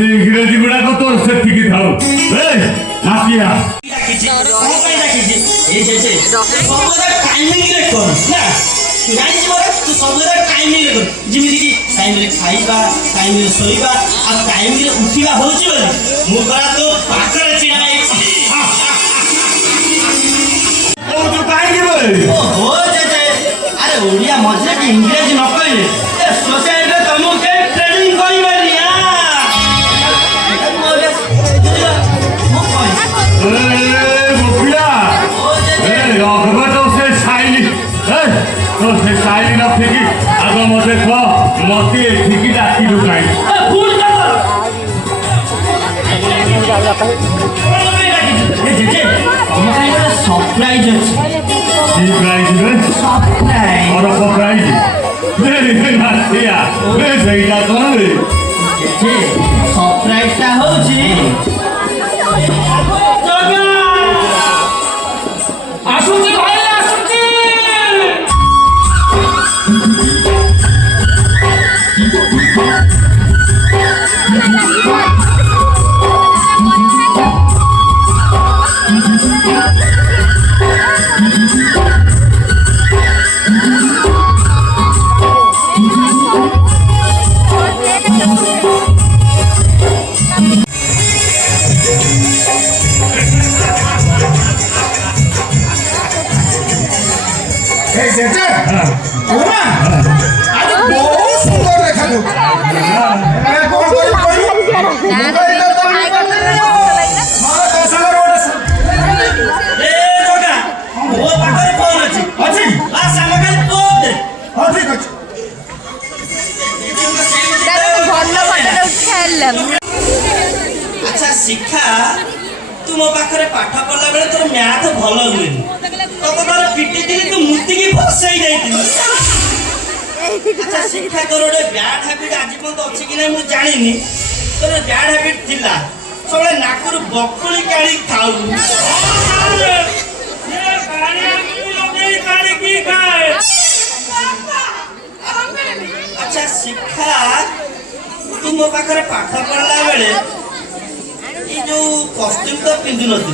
इंग्रेजी गुड़ा को तो से ठीक था ना किया टाइमिंग रे कर ना गाड़ी जीवन तू सब टाइमिंग रे कर जिमिति कि टाइम रे खाइबा टाइम रे सोइबा आ टाइम रे उठिबा होची बोले मु करा तो पाखरे चिड़ा ओ तो काहे की बोले ओ हो जे अरे ओडिया मजे कि इंग्रेजी न कहले ए सोसाइटी रे तुम के ट्रेनिंग करिबा लिया आगे मत मत ठीक डाकी लुकाई सरप्राइज सरप्राइजटा होची आसुची भाई आसुची अच्छा शिक्षा तुम पाखरे पाठ पढ़ला बेले तोर मैथ भल हुए तो तोर पिटी दिली तू मूर्ति की फसई जाइतिल अच्छा शिक्षा तोर ओडे बैड हैबिट आज पन अछि कि नै मु जानिनी तोर बैड हैबिट थिला सबले नाकुर बकुली काडी खाऊ ये कानिया की लोगे काडी की खाए अच्छा शिक्षा तुम पाखरे पाठ पढ़ला बेले ये जो कॉस्ट्यूम तो पिंदु नथि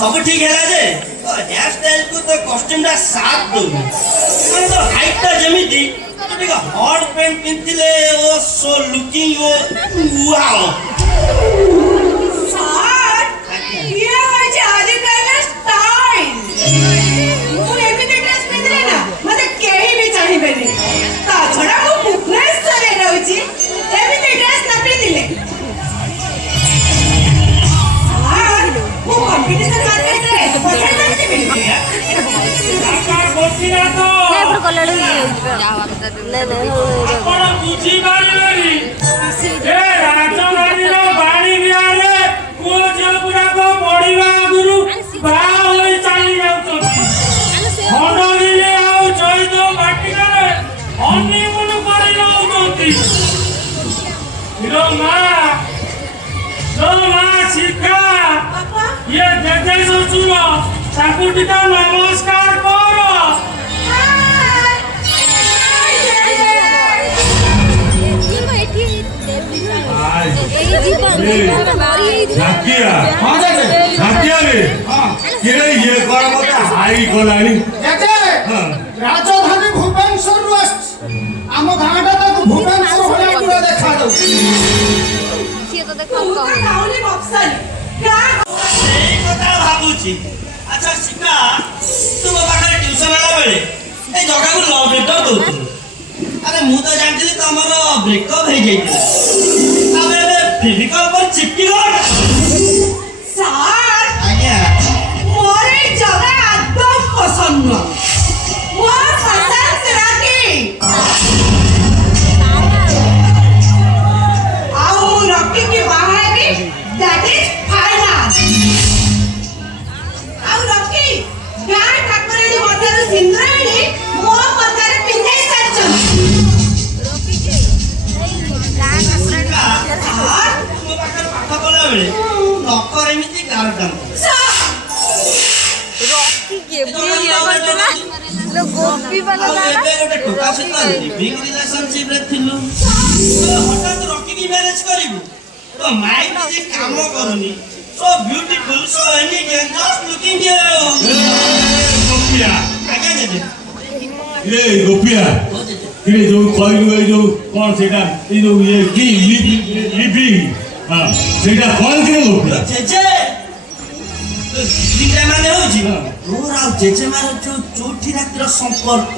सब ठीक हैला जे हेयर स्टाइल को तो कॉस्ट्यूम दा साथ दो मन तो हाइट ता जेमिति तो हॉट पैंट पिंथिले ओ सो लुकिंग ओ वाओ साथ ये होय जे आज काल स्टाइल मु एमिति ड्रेस पिंदले ना मते केही भी चाहिबेनी ता छडा को फुटनेस करे रहउची एमिति ड्रेस न पिंदिले वो कंपटीशन मार्केट रे पछाई करते मिलती है आकार बोलती ना तो नहीं पर कलर ले अपन बुझी बारी ए राजवाड़ी रो बाड़ी बिहारे को जलपुरा को पड़ीवा गुरु बा होई चाली जाउतो हडोले आउ जई दो बाटी करे हनीमून करी रहउतोती रो मां शिखा ये देखे ससुर ताकू टिका नमस्कार करो नाकिया रे किरे ये कर मते हाई गलानी जजे हां राजधानी भुवनेश्वर रु आम गाँटा तक भुवनेश्वर भलिया पूरा देखा दो ସିଏ ତ ଦେଖ କାଉଲି ବକ୍ସାଲି ସେଇ କଥା ଭାବୁଛି ଆଚ୍ଛା ଶିଖା ତୁ ମୋ ପାଖରେ ଟ୍ୟୁସନ ହେଲା ବେଳେ এই ଜଗାକୁ ଲଭ୍ ଲେଟର ଦଉଥିଲୁ ଆରେ ମୁଁ ତ ଜାଣିଥିଲି ତମର ବ୍ରେକଅପ୍ ହେଇଯାଇଥିଲା ତାପରେ ଏବେ ଫେଭିକଲ୍ પર ଚିପକି ଗଲ ସାର୍ ଆଜ୍ଞା ମୋର ଏ ଜଗା ଆଦମ ପସନ୍ଦ ନୁହଁ ମୋ ପସନ୍ଦ ସେରାକି ଆଉ ମୁଁ ରକିକି ବାହା ହେବି ଦ୍ୟାଟ୍ ଇଜ୍ ଫାଇନାଲ ଆଉ ରକି ଗାଁ ଠାକୁରାଣୀ ମଧ୍ୟରୁ ସିନ୍ଦୁରାଣୀ ମୋ କଥାରେ ପିନ୍ଧାଇ ସାରିଛନ୍ତି ଶିଖା ମୋ ପାଖରେ ପାଠ ପଢିଲା ବେଳେ ନକର ଏମିତି ଗାର ଟାଣୁ ଗୋପୀ ବାଲା ଆଉ ଏବେ ଗୋଟେ ଟୋକା ସହିତ ଲିଭିଂ ରିଲେସନସିପରେ ଥିଲୁ ହଠାତ୍ ରକିକି ମ୍ୟାରେଜ କରିବୁ ତ ମାଇଣ୍ଡ ଯେ କାମ କରୁନି so beautiful so elegant just looking गोपिया ଆଜ୍ଞା ଜେଜେ रे गोपिया ଓ ଜେଜେ किरे जो कहलु ए जो कोन सेटा ए जो ये की लिविंग हां सेटा कोन किरे गोपिया ଜେଜେ ଦିଟା ମାନେ ହଉଛି ତୋର ଆଉ ଜେଜେ ମାର ଯୋଉ ଚଉଠି ରାତିର ସମ୍ପର୍କ